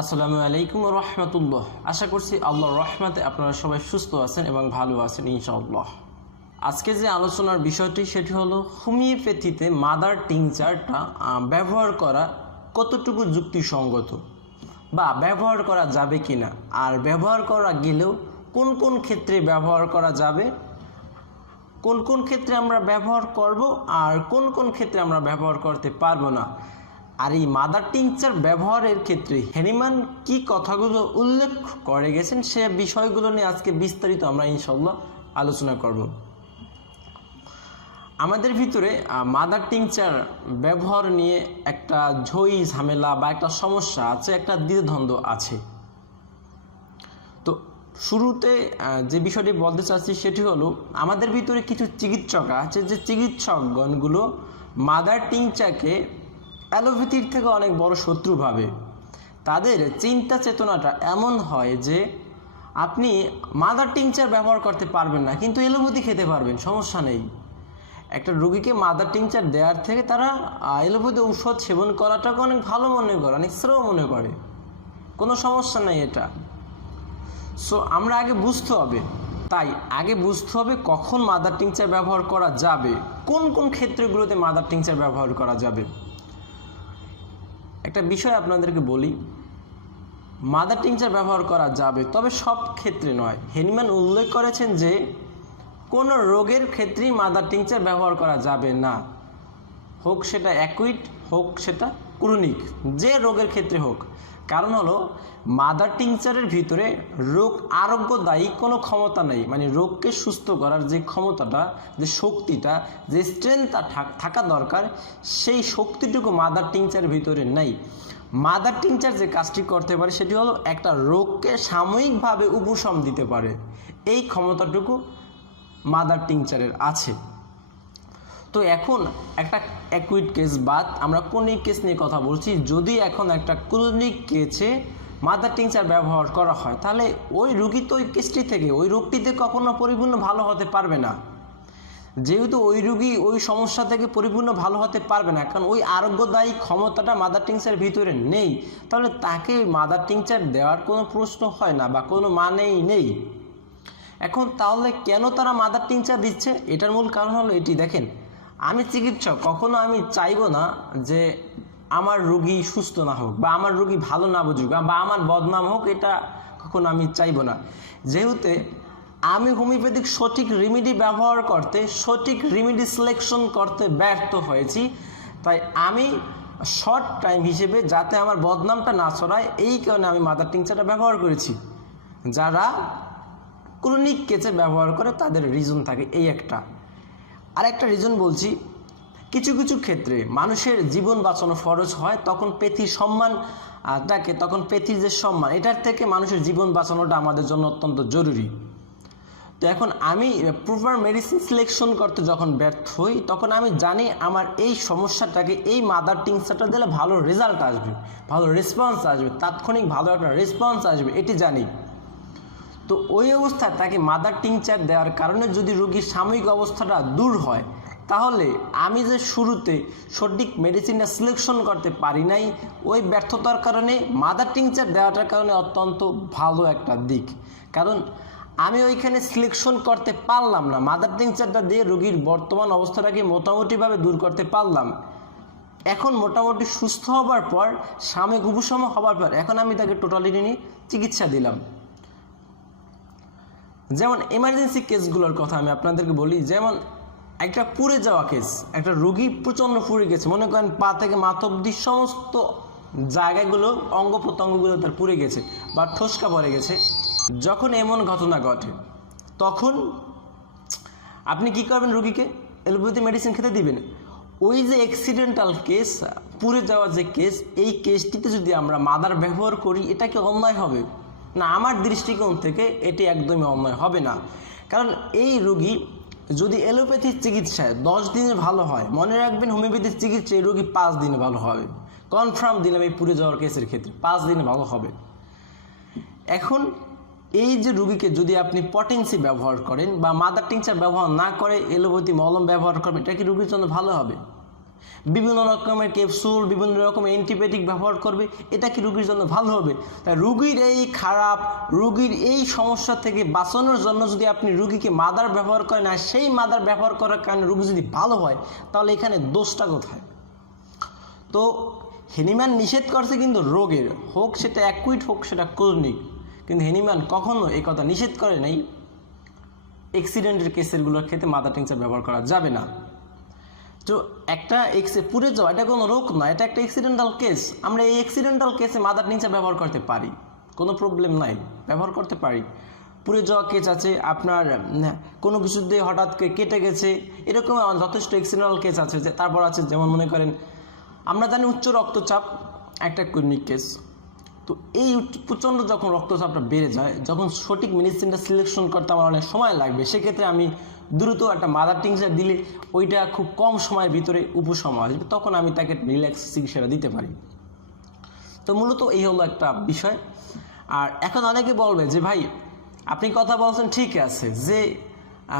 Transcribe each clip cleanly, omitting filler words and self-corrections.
আসসালামু আলাইকুম রহমতুল্লাহ। আশা করছি আল্লাহর রহমতে আপনারা সবাই সুস্থ আছেন এবং ভালো আছেন ইনশাআল্লাহ। আজকে যে আলোচনার বিষয়টি সেটি হলো হোমিওপ্যাথিতে মাদার টিংচারটা ব্যবহার করা কতটুকু যুক্তিসঙ্গত বা ব্যবহার করা যাবে কিনা, আর ব্যবহার করা গেলেও কোন কোন ক্ষেত্রে ব্যবহার করা যাবে, কোন কোন ক্ষেত্রে আমরা ব্যবহার করব আর কোন কোন ক্ষেত্রে আমরা ব্যবহার করতে পারবো না। আর এই মাদার টিংচার ব্যবহারের ক্ষেত্রে হ্যানিম্যান কি কথাগুলো উল্লেখ করে গেছেন সে বিষয়গুলো নিয়ে আজকে বিস্তারিত আমরা ইনশাআল্লাহ আলোচনা করব। আমাদের ভিতরে মাদার টিংচার ব্যবহার নিয়ে একটা ঝই ঝামেলা বা একটা সমস্যা আছে, একটা দ্বিধাদ্বন্দ্ব আছে। তো শুরুতে যে বিষয়টি বলতে চাচ্ছি সেটি হলো আমাদের ভিতরে কিছু চিকিৎসক আছে, যে চিকিৎসকগণগুলো মাদার টিংচারকে অ্যালোপ্যাথির থেকে অনেক বড় শত্রু ভাবে। তাদের চিন্তা চেতনাটা এমন হয় যে আপনি মাদার টিংচার ব্যবহার করতে পারবেন না, কিন্তু অ্যালোপ্যাথি খেতে পারবেন, সমস্যা নেই। একটা রোগীকে মাদার টিংচার দেওয়ার থেকে তারা অ্যালোপ্যাথি ঔষধ সেবন করাটাকে অনেক ভালো মনে করে, অনেক শ্রেয় মনে করে, কোনো সমস্যা নেই এটা। সো আমরা আগে বুঝতে হবে, আগে বুঝতে হবে কখন মাদার টিংচার ব্যবহার করা যাবে, কোন কোন ক্ষেত্রগুলোতে মাদার টিংচার ব্যবহার করা যাবে। একটা বিষয় আপনাদেরকে বলি, মাদার টিংচার ব্যবহার করা যাবে, তবে সব ক্ষেত্রে নয়। হ্যানিম্যান উল্লেখ করেছেন যে কোনো রোগের ক্ষেত্রেই মাদার টিংচার ব্যবহার করা যাবে না, হোক সেটা অ্যাকুইট হোক সেটা ক্রনিক, যে রোগের ক্ষেত্রে হোক। কারণ হলো মাদার টিংচারের ভিতরে রোগ আরোগ্যদায়ী কোনো ক্ষমতা নেই, মানে রোগকে সুস্থ করার যে ক্ষমতাটা, যে শক্তিটা, যে স্ট্রেংথটা থাকা দরকার, সেই শক্তিটুকু মাদার টিংচারের ভিতরে নেই। মাদার টিংচার যে কাজটি করতে পারে সেটি হলো একটা রোগকে সাময়িকভাবে উপশম দিতে পারে, এই ক্ষমতাটুকু মাদার টিংচারের আছে। তো এখন একটা অ্যাকুইট কেস বাদ আমরা ক্রনিক কেস নিয়ে কথা বলছি। যদি এখন একটা ক্রনিক কেসে মাদার টিংচার ব্যবহার করা হয়, তাহলে ওই রোগী তো ওই কেসটি থেকে, ওই রোগটিতে কখনো পরিপূর্ণ ভালো হতে পারবে না। যেহেতু ওই রোগী ওই সমস্যা থেকে পরিপূর্ণ ভালো হতে পারবে না, কারণ ওই আরোগ্যদায়ী ক্ষমতাটা মাদার টিংচারের ভিতরে নেই, তাহলে তাকে মাদার টিংচার দেওয়ার কোনো প্রশ্ন হয় না বা কোনো মানেই নেই। এখন তাহলে কেন তারা মাদার টিংচার দিচ্ছে? এটার মূল কারণ হলো এটি। দেখেন, আমি চিকিৎসক, কখনো আমি চাইবো না যে আমার রোগী সুস্থ না হোক বা আমার রোগী ভালো না বুঝুক বা আমার বদনাম হোক, এটা কখনো আমি চাইবো না। যেহেতু আমি হোমিওপ্যাথিক সঠিক রেমেডি ব্যবহার করতে, সঠিক রেমেডি সিলেকশন করতে ব্যর্থ হয়েছি, তাই আমি শর্ট টাইম হিসেবে যাতে আমার বদনামটা না ছড়ায়, এই কারণে আমি মাদার টিংচারটা ব্যবহার করেছি। যারা ক্রনিক কেসে ব্যবহার করে তাদের রিজন থাকে এই একটা। আর একটা রিজন বলছি, কিছু কিছু ক্ষেত্রে মানুষের জীবন বাঁচানো ফরজ হয়, তখন পেথির সম্মানটাকে, তখন পেথির যে সম্মান, এটার থেকে মানুষের জীবন বাঁচানোটা আমাদের জন্য অত্যন্ত জরুরি। তো এখন আমি প্রপার মেডিসিন সিলেকশন করতে যখন ব্যর্থ হই, তখন আমি জানি আমার এই সমস্যাটাকে এই মাদার টিংচারটা দিলে ভালো রেজাল্ট আসবে, ভালো রেসপন্স আসবে, তাৎক্ষণিক ভালো একটা রেসপন্স আসবে, এটি জানি। তো ওই অবস্থায় তাকে মাদার টিংচার দেওয়ার কারণে যদি রোগীর সাময়িক অবস্থাটা দূর হয়, তাহলে আমি যে শুরুতে সঠিক মেডিসিনটা সিলেকশন করতে পারি নাই, ওই ব্যর্থতার কারণে মাদার টিংচার দেওয়াটার কারণে অত্যন্ত ভালো একটা দিক। কারণ আমি ওইখানে সিলেকশন করতে পারলাম না, মাদার টিংচারটা দিয়ে রোগীর বর্তমান অবস্থাটাকে মোটামুটিভাবে দূর করতে পারলাম। এখন মোটামুটি সুস্থ হবার পর, সাময়িক উপশম হবার পর, এখন আমি তাকে টোটালি নিয়ে চিকিৎসা দিলাম। যেমন এমার্জেন্সি কেসগুলোর কথা আমি আপনাদেরকে বলি। যেমন একটা পুড়ে যাওয়া কেস, একটা রোগী প্রচণ্ড পুড়ে গেছে, মনে করেন পা থেকে মাথা অবধি সমস্ত জায়গাগুলো, অঙ্গ প্রত্যঙ্গগুলো তার পুড়ে গেছে বা ঠোসকা পড়ে গেছে। যখন এমন ঘটনা ঘটে, তখন আপনি কি করবেন? রোগীকে অ্যালোপ্যাথি মেডিসিন খেতে দিবেন। ওই যে অ্যাক্সিডেন্টাল কেস, পুড়ে যাওয়া যে কেস, এই কেসটিতে যদি আমরা মাদার ব্যবহার করি, এটা কি অন্যায় হবে? না, আমার দৃষ্টিকোণ থেকে এটি একদমই অন্যায় হবে না। কারণ এই রোগী যদি অ্যালোপ্যাথির চিকিৎসায় 10 দিনে ভালো হয়, মনে রাখবেন হোমিওপ্যাথির চিকিৎসায় এই রোগী 5 দিনে ভালো হবে। কনফার্ম দিলাম, এই পুড়ে যাওয়ার কেসের ক্ষেত্রে 5 দিনে ভালো হবে। এখন এই যে রোগীকে যদি আপনি পটেন্সি ব্যবহার করেন বা মাদার টিংচার ব্যবহার না করে অ্যালোপ্যাথি মলম ব্যবহার করবেন, এটা কি রোগীর জন্য ভালো হবে? বিভিন্ন রকমের ক্যাপসুল, বিভিন্ন রকমের অ্যান্টিবায়োটিক ব্যবহার করবে, এটা কি রোগীর জন্য ভালো হবে? তাই রোগীর এই খারাপ, রোগীর এই সমস্যা থেকে বাঁচানোর জন্য যদি আপনি রোগীকে মাদার ব্যবহার করেন আর সেই মাদার ব্যবহার করার কারণে রোগী যদি ভালো হয়, তাহলে এখানে দোষটা কোথায়? তো হ্যানিম্যান নিষেধ করছে কিন্তু রোগের, হোক সেটা অ্যাকুইট হোক সেটা ক্রনিক, কিন্তু হ্যানিম্যান কখনো এই কথা নিষেধ করে নাই অ্যাক্সিডেন্টের কেসেরগুলোর ক্ষেত্রে মাদার টিংচার ব্যবহার করা যাবে না। তো একটা পুড়ে যাওয়া এটা কোনো রোগ না, এটা একটা অ্যাক্সিডেন্টাল কেস। আমরা এই অ্যাক্সিডেন্টাল কেসে মাদার টিংচার ব্যবহার করতে পারি, কোনো প্রবলেম নাই, ব্যবহার করতে পারি। পুড়ে যাওয়া কেস আছে, আপনার কোনো কিছু দিয়ে হঠাৎ কেটে গেছে, এরকম যথেষ্ট অ্যাক্সিডেন্টাল কেস আছে। তারপর আছে যেমন মনে করেন আমরা জানি উচ্চ রক্তচাপ একটা ক্লিনিক কেস। তো এই প্রচণ্ড যখন রক্তচাপটা বেড়ে যায়, যখন সঠিক মেডিসিনটা সিলেকশন করতে আমার অনেক সময় লাগবে, সেক্ষেত্রে আমি দ্রুত একটা মাদার টিংচার দিলে ওইটা খুব কম সময়ের ভিতরে উপশম আসবে, তখন আমি তাকে রিল্যাক্স চিকিৎসাটা দিতে পারি। তো মূলত এই হলো একটা বিষয়। আর এখন অনেকে বলবে যে ভাই আপনি কথা বলছেন ঠিক আছে, যে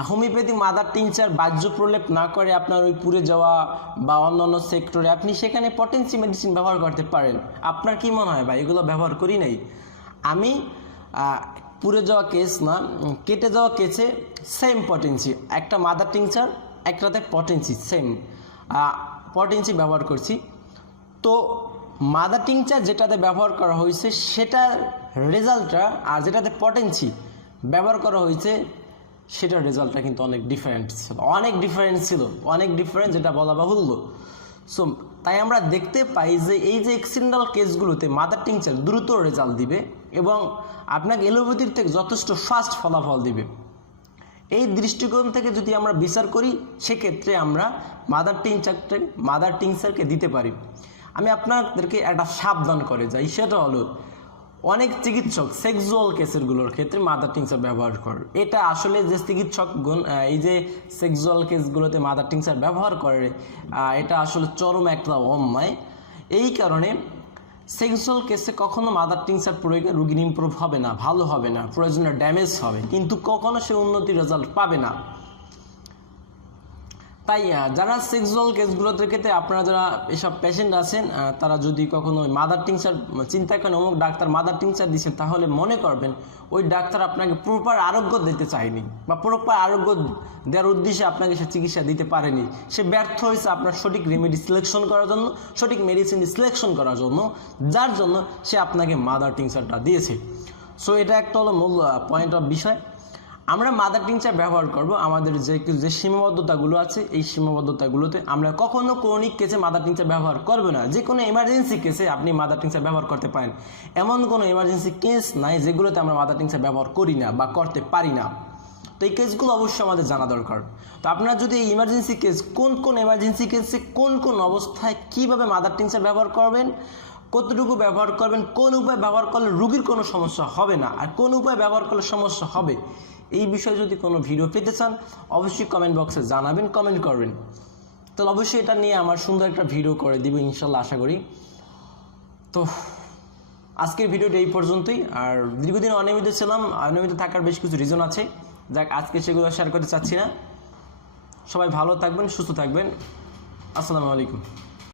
হোমিওপ্যাথি মাদার টিংচার বাহ্য প্রলেপ না করে আপনার ওই পুড়ে যাওয়া বা অন্যান্য সেক্টরে আপনি সেখানে পটেন্সি মেডিসিন ব্যবহার করতে পারেন। আপনার কি মনে হয় ভাই এগুলো ব্যবহার করি নাই? আমি পুড়ে যাওয়া কেস না, কেটে যাওয়া কেসে সেম পটেন্সি, একটা মাদার টিংচার একটাতে পটেন্সি সেম পটেন্সি ব্যবহার করছি। তো মাদার টিংচার যেটাতে ব্যবহার করা হয়েছে সেটার রেজাল্টটা আর যেটাতে পটেন্সি ব্যবহার করা হয়েছে সেটার রেজাল্টটা কিন্তু অনেক ডিফারেন্ট ছিল, অনেক ডিফারেন্ট যেটা বলা বাহুল্য। সো তাই আমরা দেখতে পাই যে এই যে অ্যাক্সিডেন্টাল কেসগুলোতে মাদার টিংচার দ্রুত রেজাল্ট দিবে এবং আপনাকে এলোপ্যাথির থেকে যথেষ্ট ফাস্ট ফলাফল দিবে। এই দৃষ্টিকোণ থেকে যদি আমরা বিচার করি, সেক্ষেত্রে আমরা মাদার টিংচারকে দিতে পারি। আমি আপনাদেরকে একটা সাবধান করে যাই, সেটা হলো অনেক চিকিৎসক সেক্সুয়াল কেসেরগুলোর ক্ষেত্রে মাদার টিংচার ব্যবহার করে। এটা আসলে যে চিকিৎসকগণ এই যে সেক্সুয়াল কেসগুলোতে মাদার টিংচার ব্যবহার করে, এটা আসলে চরম একটা অন্যায়। এই কারণে সেক্সুয়াল কেসে কখনো মাদার টিংচার প্রয়োগে রোগীর ইমপ্রুভ হবে না, ভালো হবে না, প্রয়োজনে ড্যামেজ হবে, কিন্তু কখনো সে উন্নতি রেজাল্ট পাবে না। তাই যারা সেক্সুয়াল কেসগুলোতে ক্ষেত্রে আপনারা যারা এসব পেশেন্ট আছেন, তারা যদি কখনো মাদার টিংচার চিন্তা করেন অমুক ডাক্তার মাদার টিংচার দিচ্ছেন, তাহলে মনে করবেন ওই ডাক্তার আপনাকে প্রপার আরোগ্য দিতে চায়নি বা প্রপার আরোগ্য দেওয়ার উদ্দেশ্যে আপনাকে সে চিকিৎসা দিতে পারেনি। সে ব্যর্থ হয়েছে আপনার সঠিক রেমেডি সিলেকশন করার জন্য, সঠিক মেডিসিন সিলেকশন করার জন্য, যার জন্য সে আপনাকে মাদার টিংচারটা দিয়েছে। সো এটা একটা হলো মূল পয়েন্ট অফ বিষয়। আমরা মাদার টিংচার ব্যবহার করব আমাদের যে সীমাবদ্ধতাগুলো আছে, এই সীমাবদ্ধতাগুলোতে আমরা কখনো ক্রনিক কেসে মাদার টিংচার ব্যবহার করব না। যে কোনো এমার্জেন্সি কেসে আপনি মাদার টিংচার ব্যবহার করতে পারেন, এমন কোনো এমার্জেন্সি কেস নাই যেগুলোতে আমরা মাদার টিংচার ব্যবহার করি না বা করতে পারি না। তো এই কেসগুলো অবশ্যই আমাদের জানা দরকার। তো আপনারা যদি এই ইমার্জেন্সি কেস, কোন এমার্জেন্সি কেসে কোন অবস্থায় কিভাবে মাদার টিংচার ব্যবহার করবেন, কতটুকু ব্যবহার করবেন, কোন উপায় ব্যবহার করলে রোগীর কোনো সমস্যা হবে না আর কোন উপায় ব্যবহার করলে সমস্যা হবে, এই বিষয়ে যদি কোনো ভিডিও পেতে চান অবশ্যই কমেন্ট বক্সে জানাবেন, কমেন্ট করবেন। তাহলে অবশ্যই এটা নিয়ে আমার সুন্দর একটা ভিডিও করে দিব ইনশাল্লাহ, আশা করি। তো আজকের ভিডিওটা এই পর্যন্তই। আর দীর্ঘদিন অনিয়মিত ছিলাম, অনিয়মিত থাকার বেশ কিছু রিজন আছে, যাক আজকে সেগুলো শেয়ার করতে চাচ্ছি না। সবাই ভালো থাকবেন, সুস্থ থাকবেন। আসসালামু আলাইকুম।